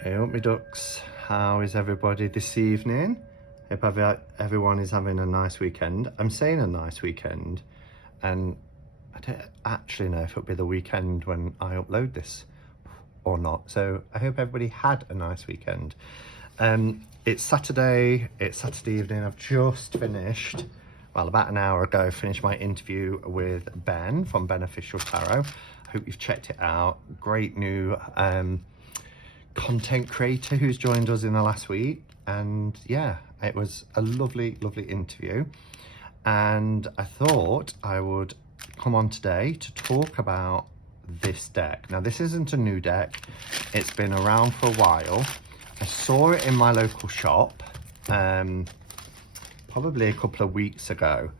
Hey up me ducks, how is everybody this evening? Hope everyone is having a nice weekend. I'm saying a nice weekend, and I don't actually know if it'll be the weekend when I upload this or not, so I hope everybody had a nice weekend. It's Saturday evening. I've just finished, well, about an hour ago, finished my interview with Ben from Beneficial Tarot. I hope you've checked it out. Great new content creator who's joined us in the last week, and yeah, it was a lovely interview, and I thought I would come on today to talk about this deck. Now, this isn't a new deck, it's been around for a while. I saw it in my local shop probably a couple of weeks ago,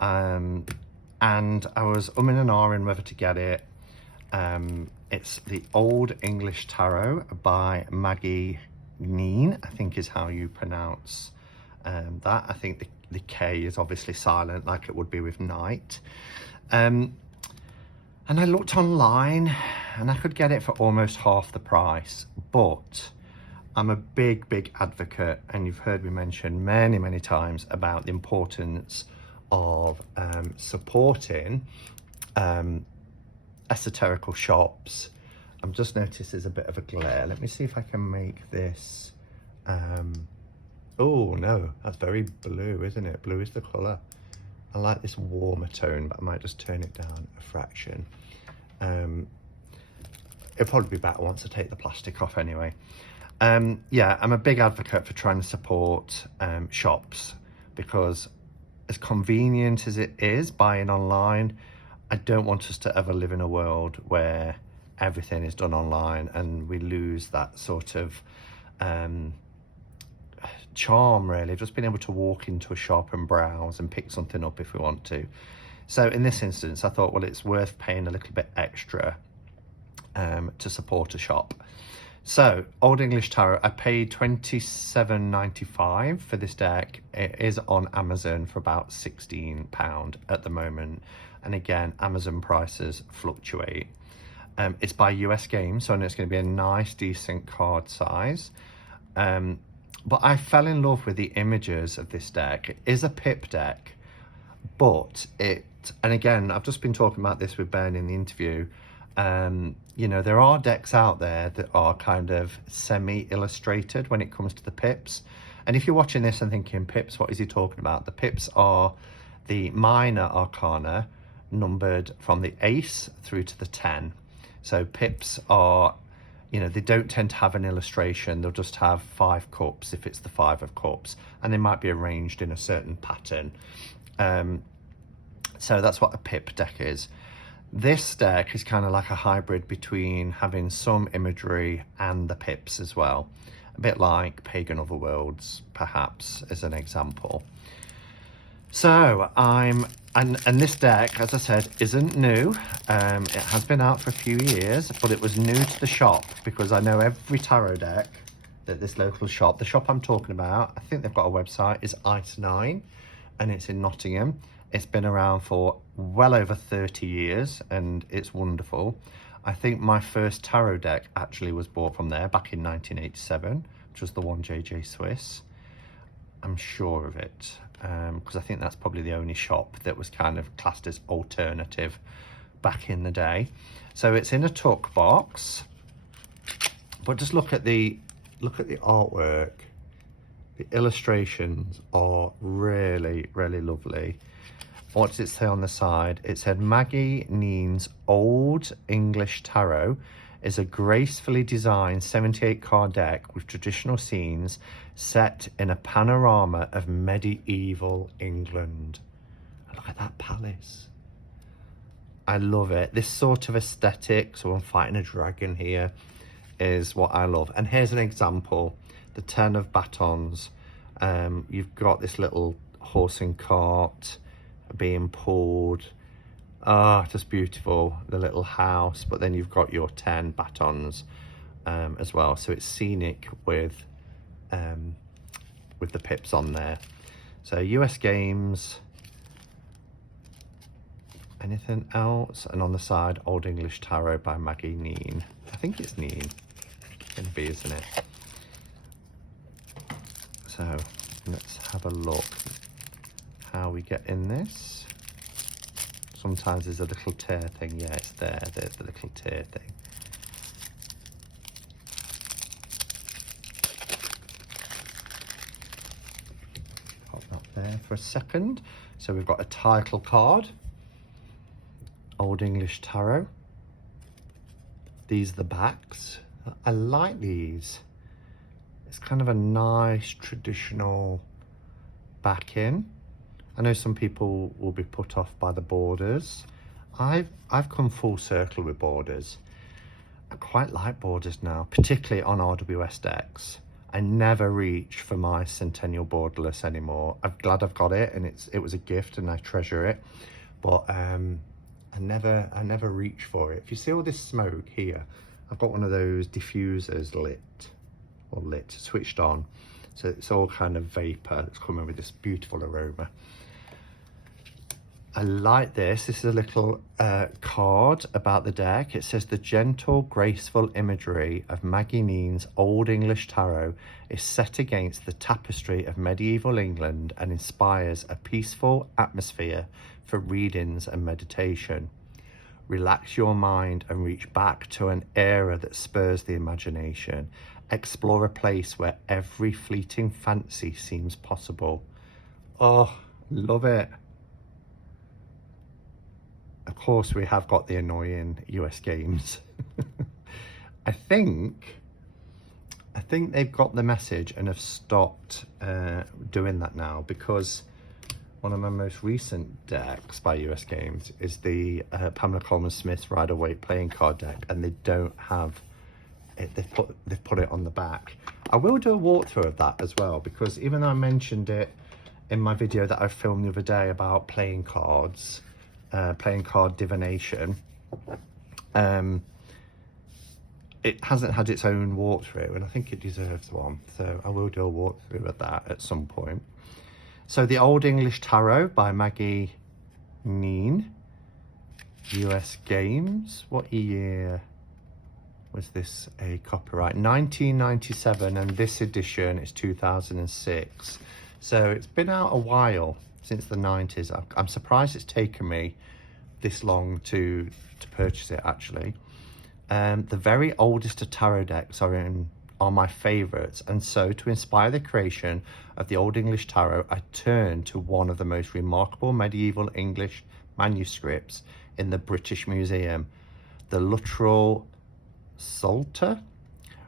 and I was umming and ahhing whether to get it. It's the Old English Tarot by Maggie Neen, I think is how you pronounce that. I think the K is obviously silent, like it would be with night. And I looked online and I could get it for almost half the price, but I'm a big advocate, and you've heard me mention many times about the importance of supporting esoterical shops. I'm just noticed there's a bit of a glare. Let me see if I can make this oh no, that's very blue, isn't it? Blue is the color. I like this warmer tone, but I might just turn it down a fraction. It'll probably be better once I take the plastic off anyway. Yeah, I'm a big advocate for trying to support shops, because as convenient as it is buying online, I don't want us to ever live in a world where everything is done online and we lose that sort of charm, really, of just being able to walk into a shop and browse and pick something up if we want to. So in this instance, I thought, well, it's worth paying a little bit extra to support a shop. So Old English Tarot, I paid £27.95 for this deck. It is on Amazon for about £16 at the moment. And again, Amazon prices fluctuate. It's by US Games, so I know it's going to be a nice, decent card size. But I fell in love with the images of this deck. It is a pip deck, but and again, I've just been talking about this with Ben in the interview. You know, there are decks out there that are kind of semi-illustrated when it comes to the pips. And if you're watching this and thinking, pips, what is he talking about? The pips are the minor arcana, numbered from the ace through to the 10. So pips are, you know, they don't tend to have an illustration. They'll just have 5 cups if it's the 5 of cups, and they might be arranged in a certain pattern. So that's what a pip deck is. This deck is kind of like a hybrid between having some imagery and the pips as well. A bit like Pagan Otherworlds, perhaps, as an example. So and this deck, as I said, isn't new. It has been out for a few years, but it was new to the shop because I know every tarot deck that this local shop, the shop I'm talking about, I think they've got a website, is Ice 9, and it's in Nottingham. It's been around for well over 30 years, and it's wonderful. I think my first tarot deck actually was bought from there back in 1987, which was the one JJ Swiss. I'm sure of it, because I think that's probably the only shop that was kind of classed as alternative back in the day. So it's in a tuck box, but just look at the artwork. The illustrations are really lovely. What does it say on the side? It said, Maggie Neen's Old English Tarot is a gracefully designed 78 card deck with traditional scenes set in a panorama of medieval England. Look at that palace. I love it. This sort of aesthetic, so I'm fighting a dragon here, is what I love. And here's an example, the 10 of batons. You've got this little horse and cart being pulled. Just beautiful, the little house, but then you've got your 10 batons as well, so it's scenic with the pips on there. So US Games. Anything else? And on the side, Old English Tarot by Maggie Neen. I think it's Neen. going to be, isn't it? So let's have a look how we get in this. Sometimes there's a little tear thing. Yeah, it's there. There's the little tear thing. Pop that there for a second. So we've got a title card, Old English Tarot. These are the backs. I like these. It's kind of a nice traditional back in. I know some people will be put off by the borders. I've come full circle with borders. I quite like borders now, particularly on RWS decks. I never reach for my Centennial borderless anymore. I'm glad I've got it, and it was a gift and I treasure it. But I never reach for it. If you see all this smoke here, I've got one of those diffusers switched on. So it's all kind of vapor that's coming with this beautiful aroma. I like this. This is a little card about the deck. It says, the gentle, graceful imagery of Maggie Neen's Old English Tarot is set against the tapestry of medieval England and inspires a peaceful atmosphere for readings and meditation. Relax your mind and reach back to an era that spurs the imagination. Explore a place where every fleeting fancy seems possible. Oh, love it. Of course, we have got the annoying US games. I think they've got the message and have stopped doing that now, because one of my most recent decks by US Games is the Pamela Coleman Smith Rider-Waite playing card deck, and they don't have it. They've put it on the back. I will do a walkthrough of that as well, because even though I mentioned it in my video that I filmed the other day about playing cards, playing card divination, it hasn't had its own walkthrough, and I think it deserves one. So I will do a walkthrough of that at some point. So the Old English Tarot by Maggie Neen, US Games. What year was this a copyright? 1997, and this edition is 2006. So it's been out a while, since the 90s. I'm surprised it's taken me this long to purchase it, actually. The very oldest of tarot decks are my favourites, and so to inspire the creation of the Old English Tarot, I turned to one of the most remarkable medieval English manuscripts in the British Museum, the Luttrell Psalter,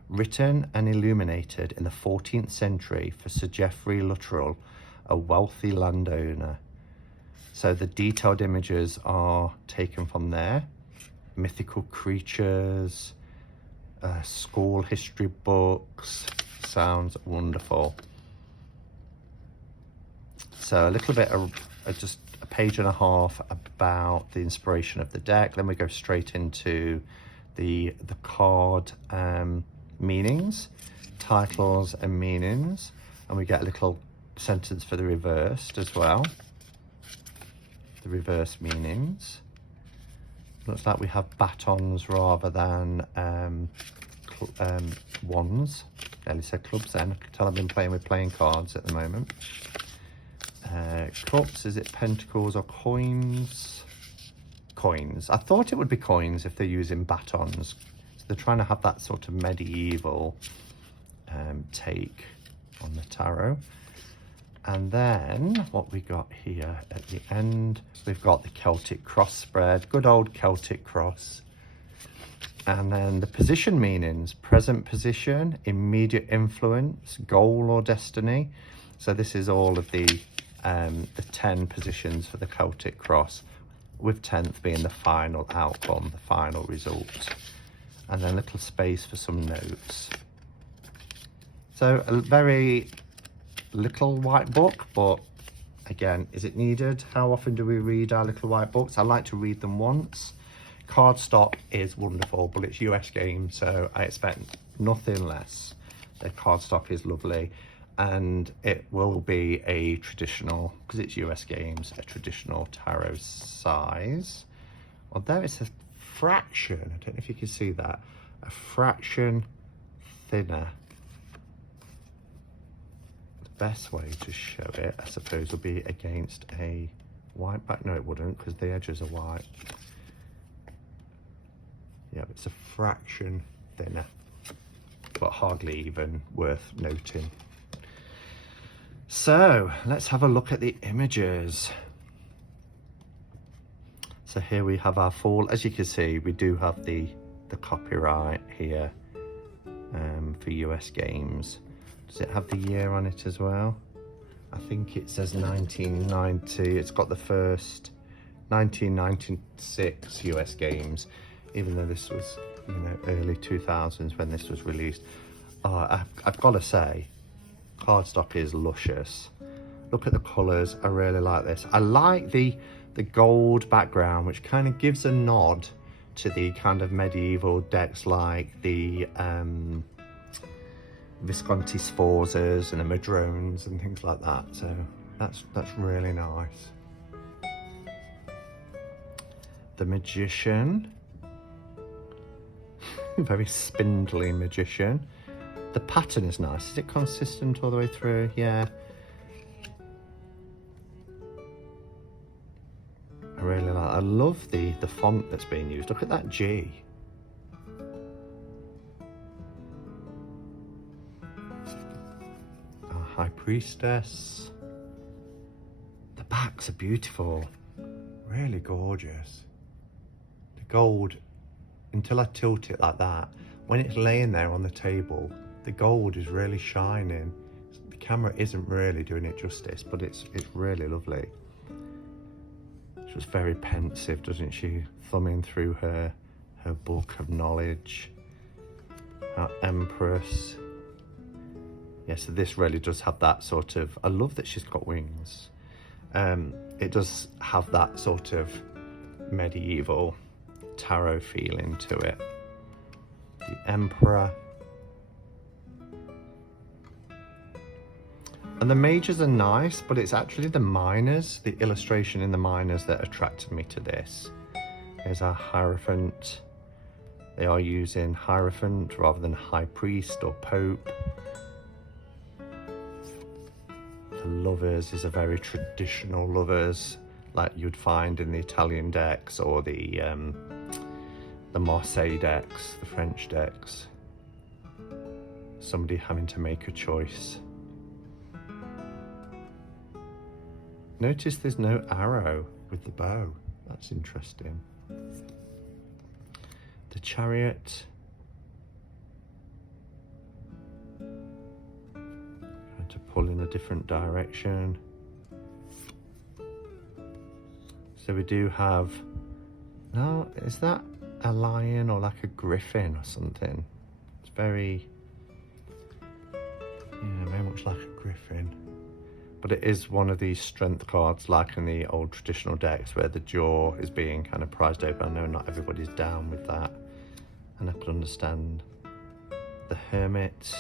written and illuminated in the 14th century for Sir Geoffrey Luttrell, a wealthy landowner. So the detailed images are taken from there. Mythical creatures, school history books. Sounds wonderful. So a little bit of just a page and a half about the inspiration of the deck. Then we go straight into the card meanings, titles and meanings, and we get a little sentence for the reversed as well. The reverse meanings. Looks like we have batons rather than wands. Ellie said clubs then. I can tell I've been playing with playing cards at the moment. Cups, is it pentacles or coins? Coins. I thought it would be coins if they're using batons. So they're trying to have that sort of medieval take on the tarot. And then what we got here at the end, we've got the Celtic cross spread, good old Celtic cross. And then the position meanings, present position, immediate influence, goal or destiny. So this is all of the 10 positions for the Celtic cross, with 10th being the final outcome, the final result. And then a little space for some notes. So a very little white book, but again, is it needed? How often do we read our little white books? I like to read them once. Cardstock is wonderful, but it's US Games, so I expect nothing less. The cardstock is lovely, and it will be a traditional, because it's US Games, a traditional tarot size. Well, there it's a fraction, I don't know if you can see that, a fraction thinner, the best way to show it, I suppose, would be against a white back. No, it wouldn't, because the edges are white. Yeah, it's a fraction thinner, but hardly even worth noting. So let's have a look at the images. So here we have our full, as you can see, we do have the copyright here for US games. Does it have the year on it as well? I think it says 1990. It's got the first 1996 US games, even though this was, you know, early 2000s when this was released. Oh, I've got to say, cardstock is luscious. Look at the colours. I really like this. I like the gold background, which kind of gives a nod to the kind of medieval decks like the Visconti Sforzas and the Madrones and things like that. So that's really nice. The Magician, very spindly Magician. The pattern is nice. Is it consistent all the way through? Yeah. I really like. I love the font that's being used. Look at that G. Our High Priestess. The backs are beautiful. Really gorgeous. The gold, until I tilt it like that, when it's laying there on the table, the gold is really shining. The camera isn't really doing it justice, but it's really lovely. She's very pensive, doesn't she? Thumbing through her book of knowledge. Our Empress. Yeah, so this really does have that sort of, I love that she's got wings. It does have that sort of medieval tarot feeling to it. The Emperor. And the majors are nice, but it's actually the minors, the illustration in the minors, that attracted me to this. There's our Hierophant. They are using Hierophant rather than High Priest or Pope. The Lovers is a very traditional Lovers, like you'd find in the Italian decks or the Marseille decks, the French decks. Somebody having to make a choice. Notice there's no arrow with the bow. That's interesting. The Chariot. Trying to pull in a different direction. So we do have, no, is that a lion or like a griffin or something? It's very, yeah, very much like a griffin. But it is one of these strength cards, like in the old traditional decks, where the jaw is being kind of prized open. I know not everybody's down with that, and I can understand. The Hermit.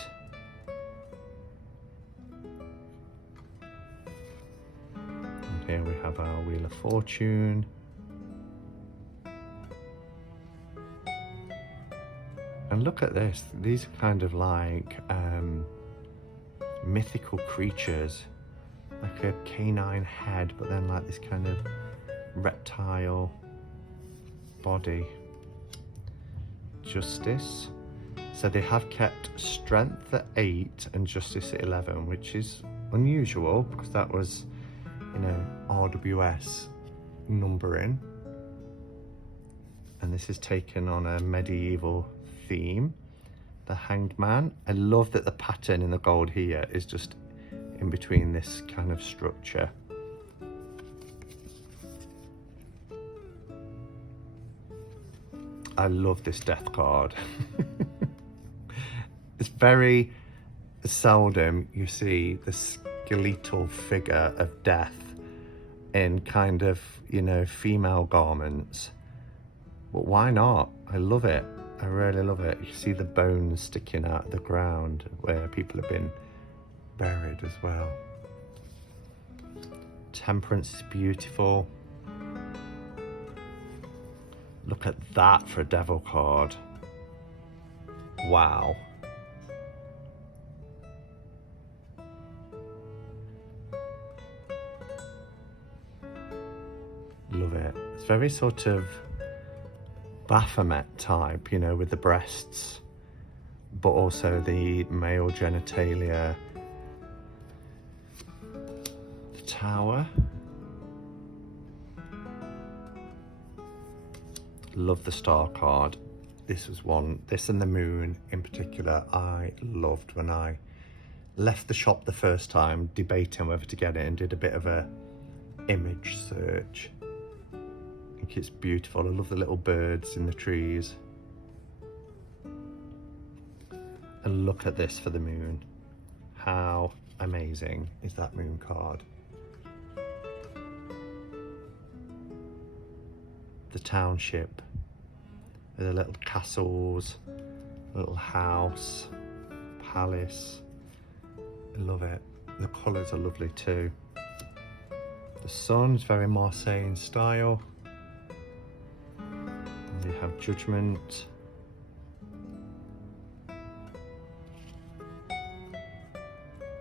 And here we have our Wheel of Fortune. And look at this. These are kind of like mythical creatures. Like a canine head, but then like this kind of reptile body. Justice. So they have kept Strength at 8 and Justice at 11, which is unusual because that was, you know, RWS numbering. And this is taken on a medieval theme. The Hanged Man. I love that the pattern in the gold here is just in between this kind of structure. I love this death card. It's very seldom you see the skeletal figure of death in kind of, you know, female garments. But why not? I love it. I really love it. You see the bones sticking out of the ground where people have been buried as well. Temperance is beautiful. Look at that for a devil card. Wow. very sort of Baphomet type, you know, with the breasts, but also the male genitalia. The tower. Love the star card. This was one, this and the moon in particular, I loved when I left the shop the first time, debating whether to get it, and did a bit of a image search. I think it's beautiful. I love the little birds in the trees. And look at this for the moon. How amazing is that moon card? The township, with the little castles, little house, palace. I love it. The colours are lovely too. The sun's very Marseille in style. And you have Judgment.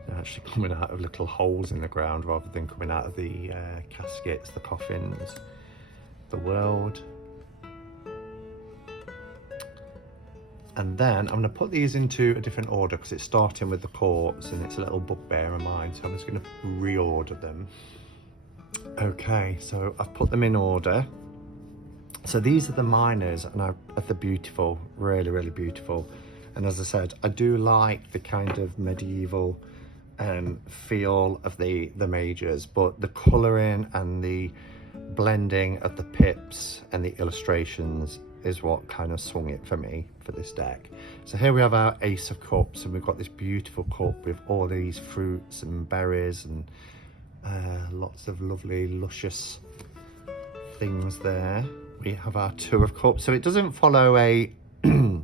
They're actually coming out of little holes in the ground rather than coming out of the caskets, the coffins. The World. And then I'm going to put these into a different order because it's starting with the courts and it's a little bugbear of mine, so I'm just going to reorder them. Okay, so I've put them in order. So these are the minors, and they're beautiful, really, really beautiful. And as I said, I do like the kind of medieval feel of the majors, but the colouring and the blending of the pips and the illustrations is what kind of swung it for me for this deck. So here we have our Ace of Cups, and we've got this beautiful cup with all these fruits and berries and lots of lovely luscious things there. We have our Two of Cups, so it doesn't follow a I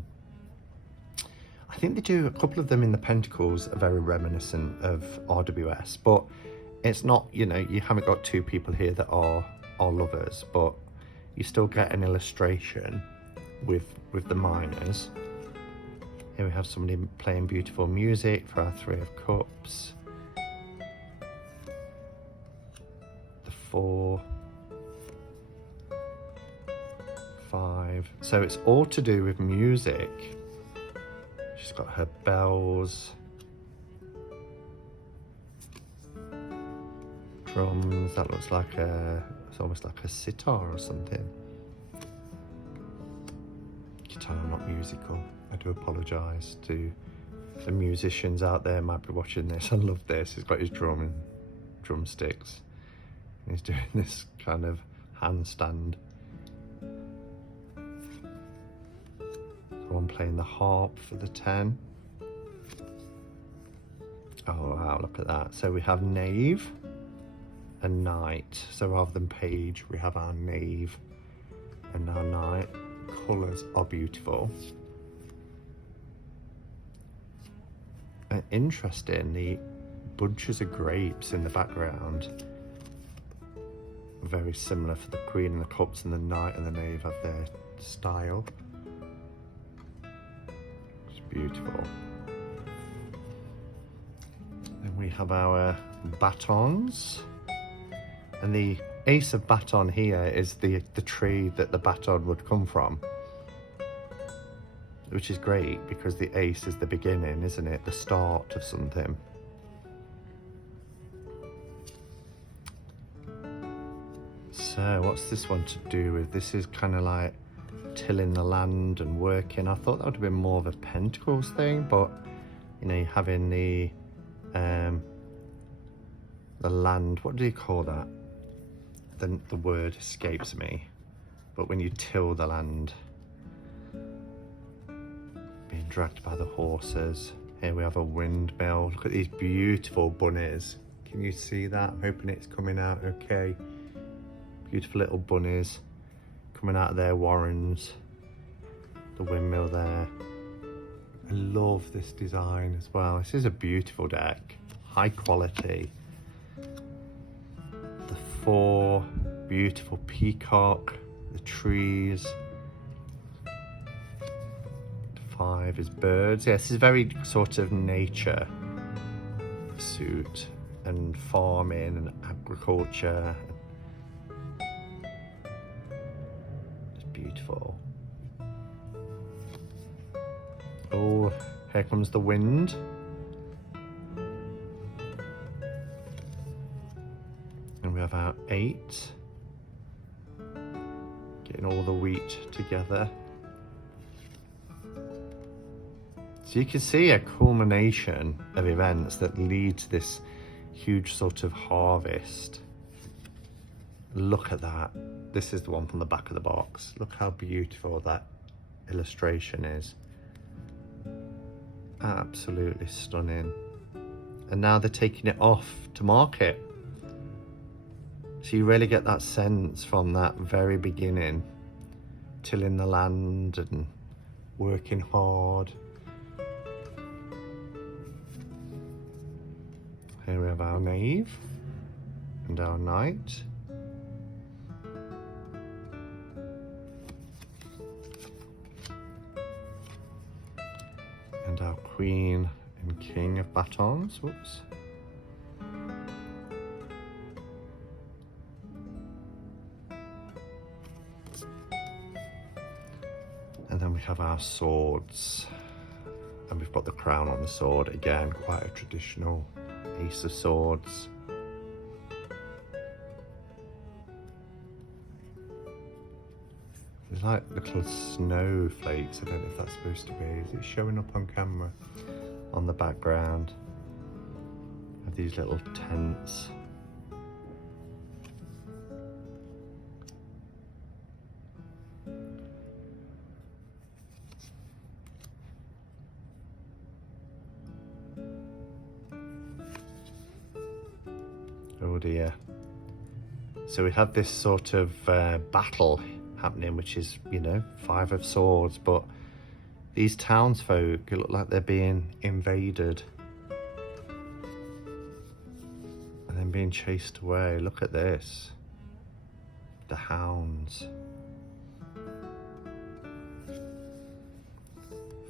think they do a couple of them in the Pentacles are very reminiscent of RWS, but it's not, you know, you haven't got two people here that are lovers, but you still get an illustration with the minors. Here we have somebody playing beautiful music for our Three of Cups. The 4, 5. So it's all to do with music. She's got her bells, drums. That looks like it's almost like a sitar or something. Guitar, not musical. I do apologise to the musicians out there might be watching this. I love this. He's got his drumsticks. And he's doing this kind of handstand. One playing the harp for the 10. Oh wow, look at that. So we have knave and knight. So rather than page, we have our knave and our knight. Colours are beautiful. And interesting, the bunches of grapes in the background. Very similar for the Queen and the Cups, and the Knight and the Knave have their style. It's beautiful. Then we have our batons. And the Ace of Baton here is the tree that the baton would come from. Which is great because the ace is the beginning, isn't it? The start of something. So what's this one to do with? This is kind of like tilling the land and working. I thought that would have been more of a Pentacles thing, but you know, having the land, what do you call that? The word escapes me. But when you till the land, being dragged by the horses. Here we have a windmill. Look at these beautiful bunnies. Can you see that? I'm hoping it's coming out okay. Beautiful little bunnies coming out of their warrens. The windmill there. I love this design as well. This is a beautiful deck. High quality. The 4, beautiful peacock. The trees. 5 is birds. Yes, this is very sort of nature suit and farming and agriculture. Oh, here comes the wind. And we have our 8. Getting all the wheat together. So you can see a culmination of events that lead to this huge sort of harvest. Look at that. This is the one from the back of the box. Look how beautiful that illustration is. Absolutely stunning. And now they're taking it off to market. So you really get that sense from that very beginning, tilling the land and working hard. Here we have our knave and our knight. And our queen and king of batons. Whoops. And then we have our swords, and we've got the crown on the sword. Again, quite a traditional ace of swords. There's like little snowflakes. I don't know if that's supposed to be. Is it showing up on camera? On the background of these little tents. Oh dear. So we have this sort of battle happening, which is, you know, 5 of swords, but these townsfolk look like they're being invaded and then being chased away. Look at this. The hounds.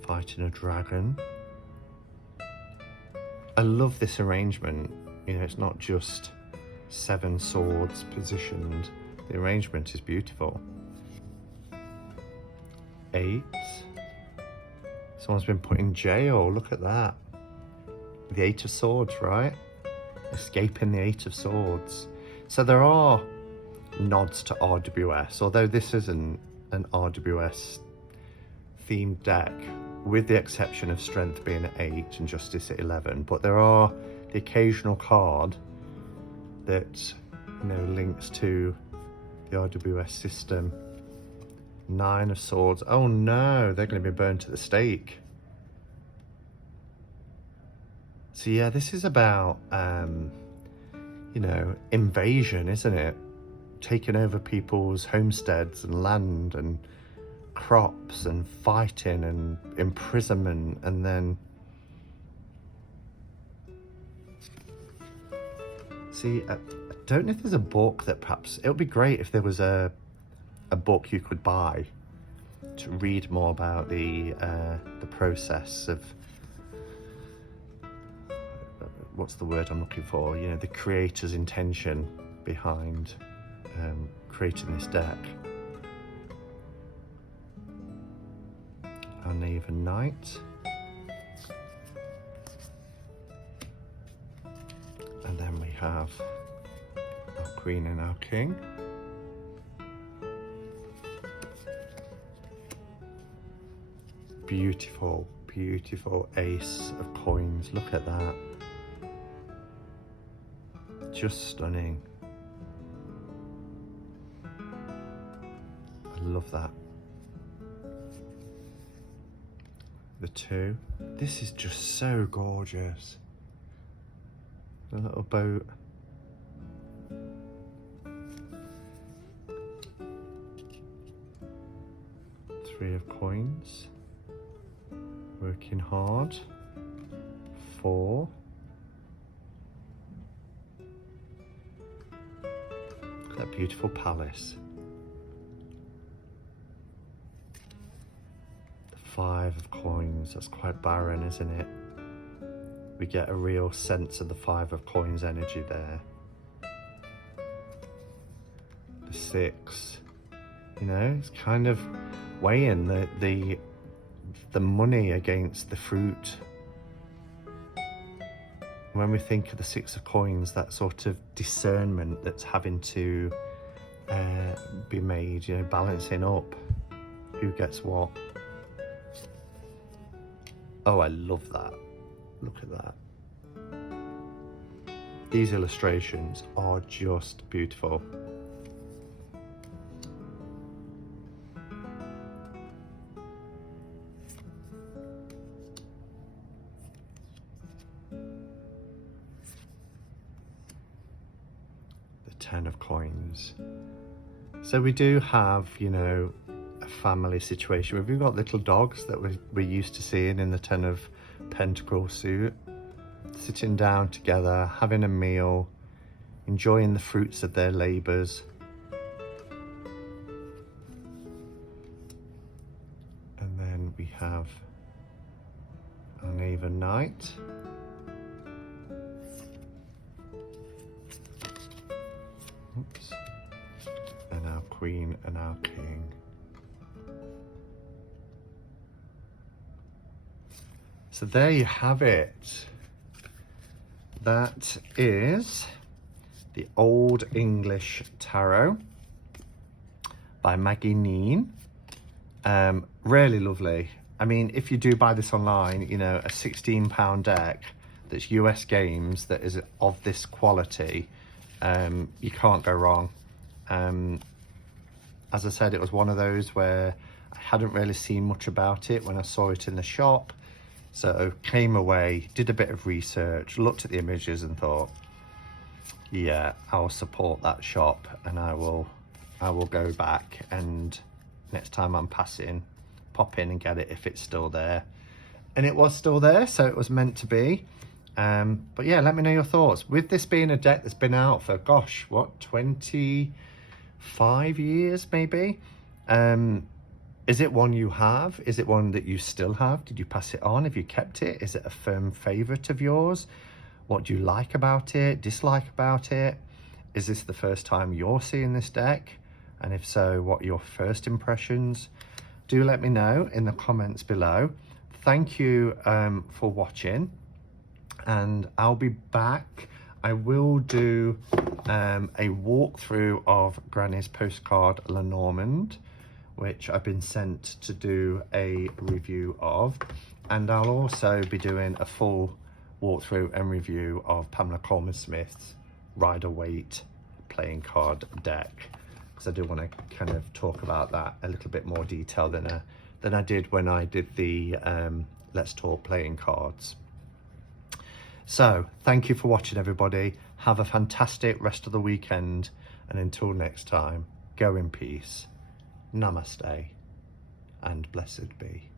Fighting a dragon. I love this arrangement. You know, it's not just 7 swords positioned. The arrangement is beautiful. 8. Someone's been put in jail. Look at that. The 8 of swords, right? Escaping the 8 of swords. So there are nods to RWS, although this isn't an RWS themed deck, with the exception of strength being at 8 and justice at 11. But there are the occasional card that, you know, links to the RWS system. 9 of swords. Oh no, they're going to be burned at the stake. So yeah, this is about, you know, invasion, isn't it? Taking over people's homesteads and land and crops and fighting and imprisonment, and then see, I don't know if there's a book that perhaps, it would be great if there was a book you could buy to read more about the process of, what's the word I'm looking for, you know, the creator's intention behind creating this deck. Our knave and knight. And then we have our queen and our king. Beautiful, beautiful ace of coins. Look at that. Just stunning. I love that. The 2. This is just so gorgeous. The little boat. Three of coins. Working hard. 4. Look at that beautiful palace. 5 of coins. That's quite barren, isn't it? We get a real sense of the 5 of coins energy there. The 6. You know, it's kind of weighing the the money against the fruit. When we think of the 6 of coins, that sort of discernment that's having to be made, you know, balancing up who gets what. Oh, I love that. Look at that. These illustrations are just beautiful. The 10 of coins. So we do have, you know, a family situation. We've got little dogs that we're used to seeing in the 10 of Pentacles suit, sitting down together, having a meal, enjoying the fruits of their labours. And then we have our Knave and Knight. Oops. And our Queen and our King. So there you have it. That is the Old English Tarot by Maggie Neen. Really lovely. I mean, if you do buy this online, you know, a £16 deck that's US games that is of this quality, you can't go wrong. As I said, it was one of those where I hadn't really seen much about it when I saw it in the shop. So came away, did a bit of research, looked at the images and thought, yeah, I'll support that shop, and I will go back, and next time I'm passing, pop in and get it if it's still there. And it was still there, so it was meant to be. But yeah, let me know your thoughts. With this being a deck that's been out for, gosh, what, 25 years maybe? Is it one you have? Is it one that you still have? Did you pass it on? Have you kept it? Is it a firm favourite of yours? What do you like about it, dislike about it? Is this the first time you're seeing this deck? And if so, what are your first impressions? Do let me know in the comments below. Thank you for watching, and I'll be back. I will do a walkthrough of Granny's postcard Lenormand, which I've been sent to do a review of, and I'll also be doing a full walkthrough and review of Pamela Coleman-Smith's Rider-Waite playing card deck, because I do want to kind of talk about that a little bit more detail than I did when I did the Let's Talk playing cards. So thank you for watching, everybody. Have a fantastic rest of the weekend, and until next time, go in peace. Namaste and blessed be.